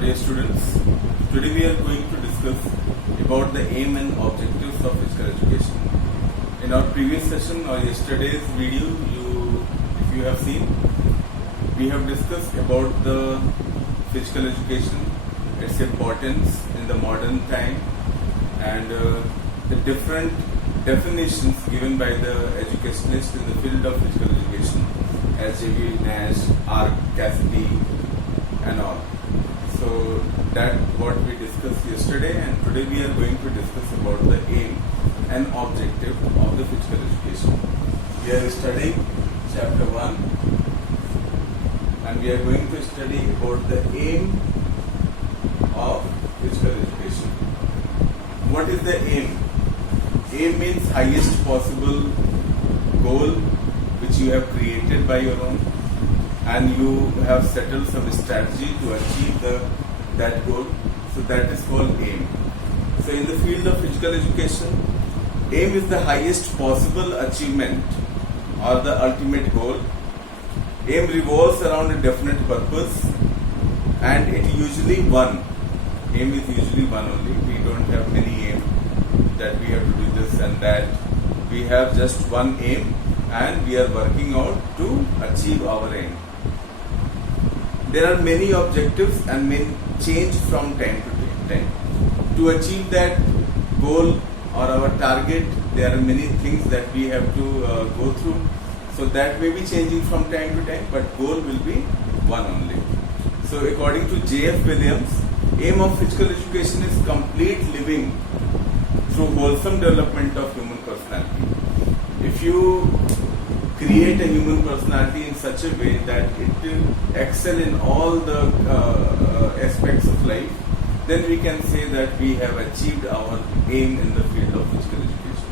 Dear students, today we are going to discuss about the aim and objectives of physical education. In our previous session or yesterday's video, if you have seen, we have discussed about the physical education, its importance in the modern time, and the different definitions given by the educationalists in the field of physical education, as J.B. Nash, R. Cassidy, and all. So that what we discussed yesterday, and today we are going to discuss about the aim and objective of the physical education. We are studying chapter 1, and we are going to study about the aim of physical education. What is the aim? Aim means highest possible goal which you have created by your own, and you have settled some strategy to achieve that goal. So that is called aim. So in the field of physical education, aim is the highest possible achievement or the ultimate goal. Aim revolves around a definite purpose, and it usually one. Aim is usually one only. We don't have many aim that we have to do this and that. We have just one aim, and we are working out to achieve our aim. There are many objectives and may change from time to time. To achieve that goal or our target, there are many things that we have to go through. So that may be changing from time to time, but goal will be one only. So according to J.F. Williams, aim of physical education is complete living through wholesome development of human personality. If you create a human personality in such a way that it will excel in all the aspects of life, then we can say that we have achieved our aim in the field of physical education.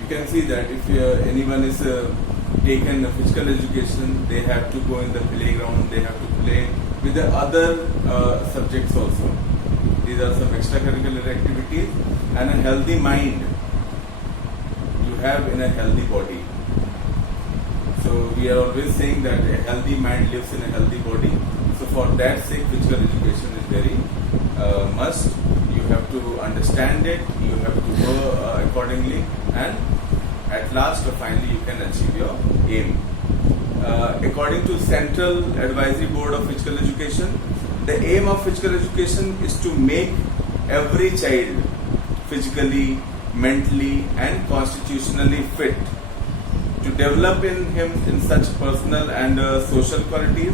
You can see that if anyone is taken a physical education, they have to go in the playground, they have to play with the other subjects also. These are some extracurricular activities, and a healthy mind you have in a healthy body. So we are always saying that a healthy mind lives in a healthy body. So for that sake, physical education is very must. You have to understand it, you have to go accordingly, and at last or finally you can achieve your aim. According to Central Advisory Board of Physical Education, the aim of physical education is to make every child physically, mentally, and constitutionally fit, to develop in him in such personal and social qualities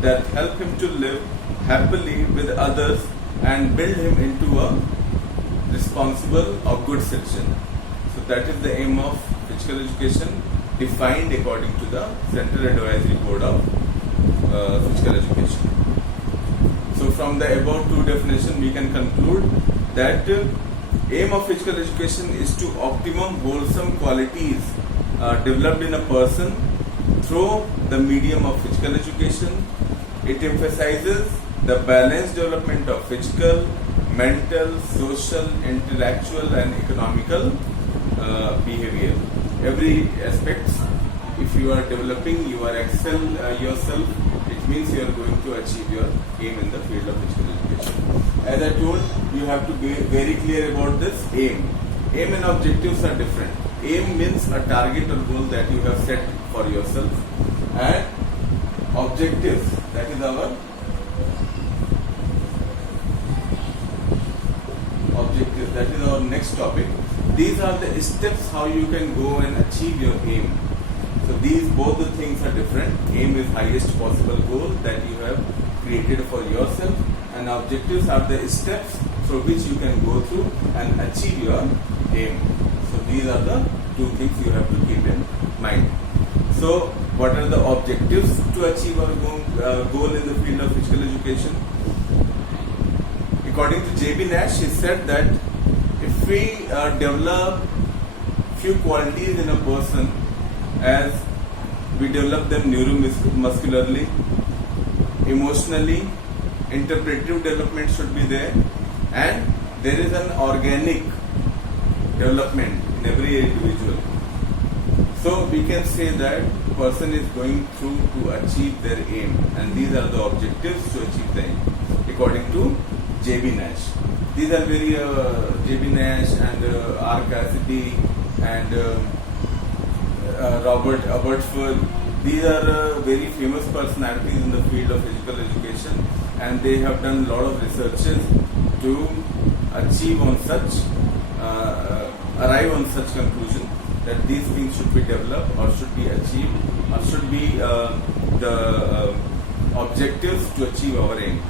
that help him to live happily with others and build him into a responsible or good citizen. So that is the aim of physical education defined according to the Central Advisory Board of Physical Education. So from the above two definitions, we can conclude that aim of physical education is to optimum wholesome qualities developed in a person through the medium of physical education. It emphasizes the balanced development of physical, mental, social, intellectual, and economical behavior. Every aspect, if you are developing, you are excel yourself, it means you are going to achieve your aim in the field of physical education. As I told, you have to be very clear about this aim. Aim and objectives are different. Aim means a target or goal that you have set for yourself, and objectives, that is our objectives, that is our next topic. These are the steps how you can go and achieve your aim. So these both the things are different. Aim is highest possible goal that you have created for yourself, and objectives are the steps through which you can go through and achieve your aim. So these are the two things you have to keep in mind. So what are the objectives to achieve our goal in the field of physical education? According to J.B. Nash, he said that if we develop few qualities in a person, as we develop them neuromuscularly, emotionally, interpretive development should be there, and there is an organic development in every individual. So we can say that person is going through to achieve their aim, and these are the objectives to achieve the aim. according to J.B. Nash. These are very J.B. Nash and R. Cassidy and Robert Abbotsford. These are very famous personalities in the field of physical education, and they have done a lot of researches to achieve on such, arrive on such conclusion that these things should be developed or should be achieved or should be the objectives to achieve our aim.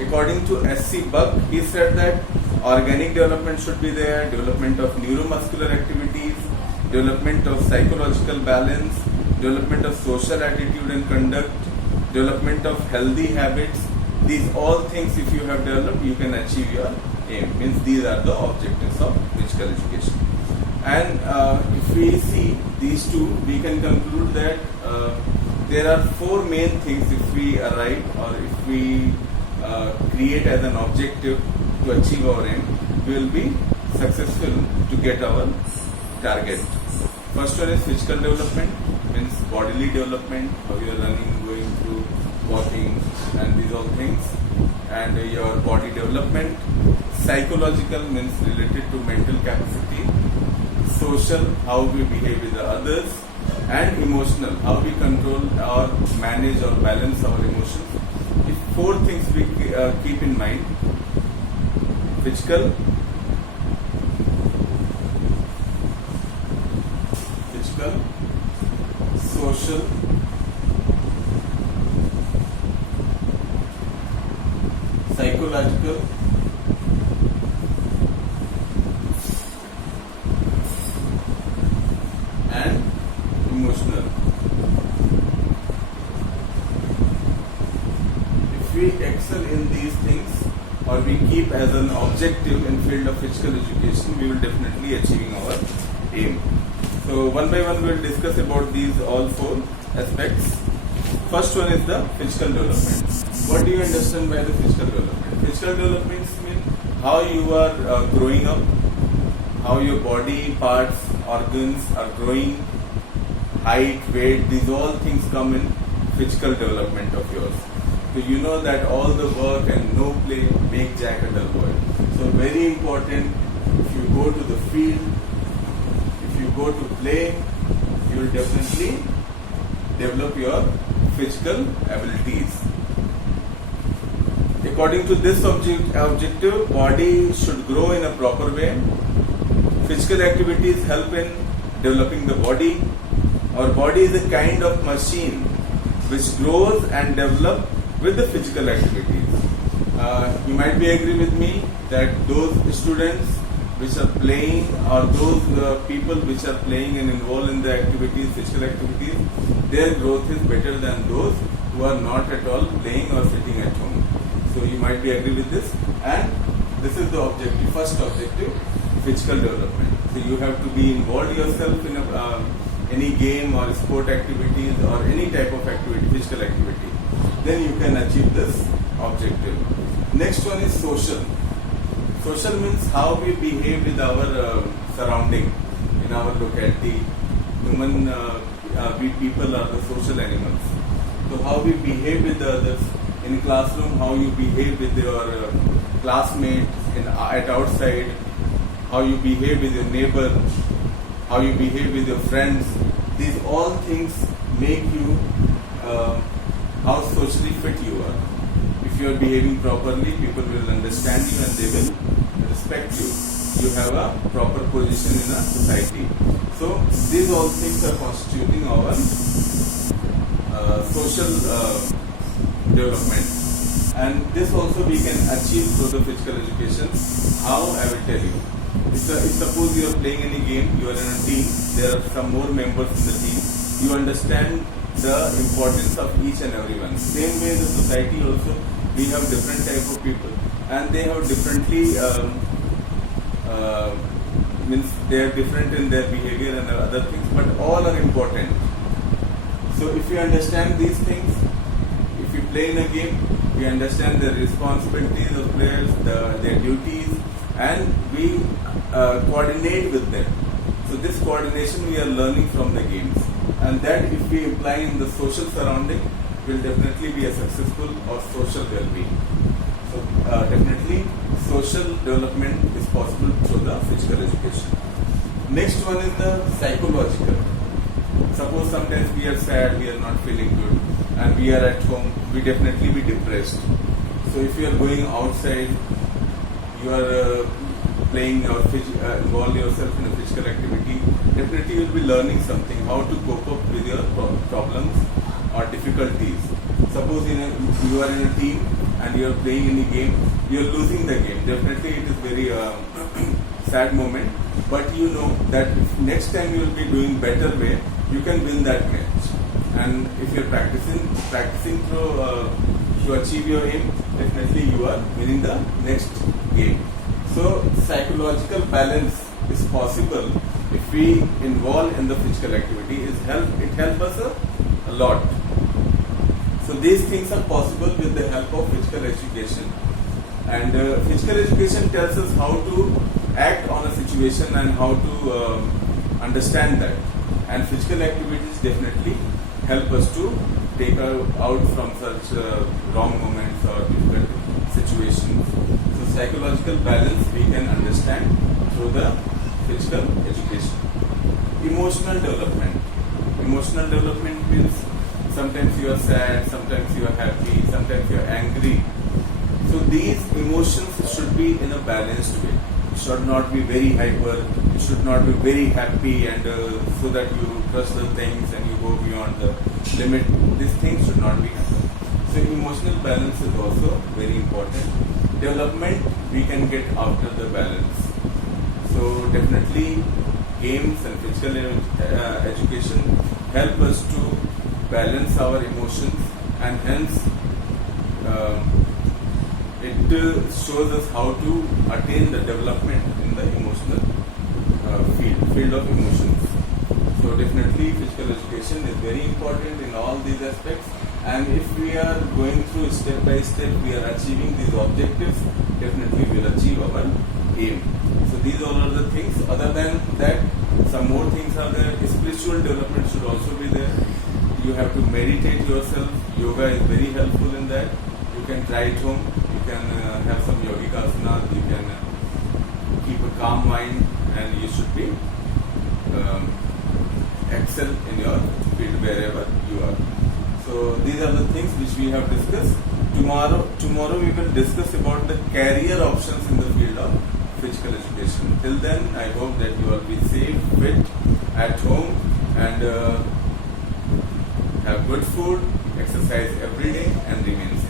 According to S.C. Buck, he said that organic development should be there, development of neuromuscular activities, development of psychological balance, development of social attitude and conduct, development of healthy habits. These all things, if you have developed, you can achieve your aim. Means these are the objectives of physical education. And if we see these two, we can conclude that there are four main things if we arrive or if we create as an objective to achieve our aim, we will be successful to get our target. First one is physical development, means bodily development, how you are running, going through, walking and these all things, and your body development. Psychological means related to mental capacity. Social, how we behave with the others, and emotional, how we control or manage or balance our emotions. If four things we keep in mind: physical, social, psychological, and emotional. If we excel in these things or we keep as an objective in field of physical education, we will definitely achieving our aim. So one by one we will discuss about these all four aspects. First one is the physical development. What do you understand by the physical development? Physical development means how you are growing up, how your body parts, organs are growing, height, weight, these all things come in physical development of yours. So you know that all the work and no play make Jack a dull boy. So very important, if you go to the field, if you go to play, you will definitely develop your physical abilities. According to this objective, body should grow in a proper way. Physical activities help in developing the body. Our body is a kind of machine which grows and develops with the physical activities. You might be agree with me that those students which are playing or those people which are playing and involved in the activities, physical activities, their growth is better than those who are not at all playing or sitting at home. So you might be agree with this, and this is the objective, first objective, physical development. So you have to be involved yourself in any game or sport activities or any type of activity, physical activity. Then you can achieve this objective. Next one is social. Social means how we behave with our surrounding in our locality. We people are the social animals. So how we behave with the others in classroom, how you behave with your classmates at outside, how you behave with your neighbor, how you behave with your friends. These all things make you how socially fit you are. If you are behaving properly, people will understand you and they will respect you. You have a proper position in a society. So these all things are constituting our social development. And this also we can achieve through the physical education. How? I will tell you. If suppose you are playing any game, you are in a team, there are some more members in the team, you understand the importance of each and every one. Same way in the society also, we have different type of people and they have differently, means they are different in their behavior and other things, but all are important. So if you understand these things, if you play in a game, we understand the responsibilities of players, their duties, and we coordinate with them. So this coordination we are learning from the games, and that if we apply in the social surrounding, will definitely be a successful or social well-being. So definitely social development is possible through the physical education. Next one is the psychological. Suppose sometimes we are sad, we are not feeling good, and we are at home, we definitely be depressed. So if you are going outside, you are playing or involve yourself in a physical activity, definitely you will be learning something, how to cope up with your problems or difficulties. Suppose you are in a team and you are playing in a game, you are losing the game. Definitely it is very sad moment, but you know that if next time you will be doing better way, you can win that match. And if you are practicing to achieve your aim, definitely you are winning the next game. So psychological balance is possible if we involve in the physical activity. It helps us a lot. So these things are possible with the help of physical education. And physical education tells us how to act on a situation and how to understand that. And physical activities definitely help us to take out from such wrong moments or difficult situations. So psychological balance we can understand through the physical education. Emotional development. Emotional development means sometimes you are sad, sometimes you are happy, sometimes you are angry. So these emotions should be in a balanced way. You should not be very hyper, you should not be very happy, and so that you trust the things and you go beyond the limit. These things should not be happening. So emotional balance is also very important. Development we can get after the balance. So definitely games and physical education help us to balance our emotions, and hence it shows us how to attain the development in the emotional field of emotions. So definitely physical education is very important in all these aspects, and if we are going through step by step, we are achieving these objectives, definitely we will achieve our aim. So these all are the things. Other than that, some more things are there. Spiritual development should also be there. You have to meditate yourself. Yoga is very helpful in that. You can try it home. You can have some yogic asanas. You can keep a calm mind, and you should be excel in your field wherever you are. So these are the things which we have discussed. Tomorrow we will discuss about the career options in the field of physical education. Till then, I hope that you will be safe, fit, at home, and have good food, exercise every day, and remain safe.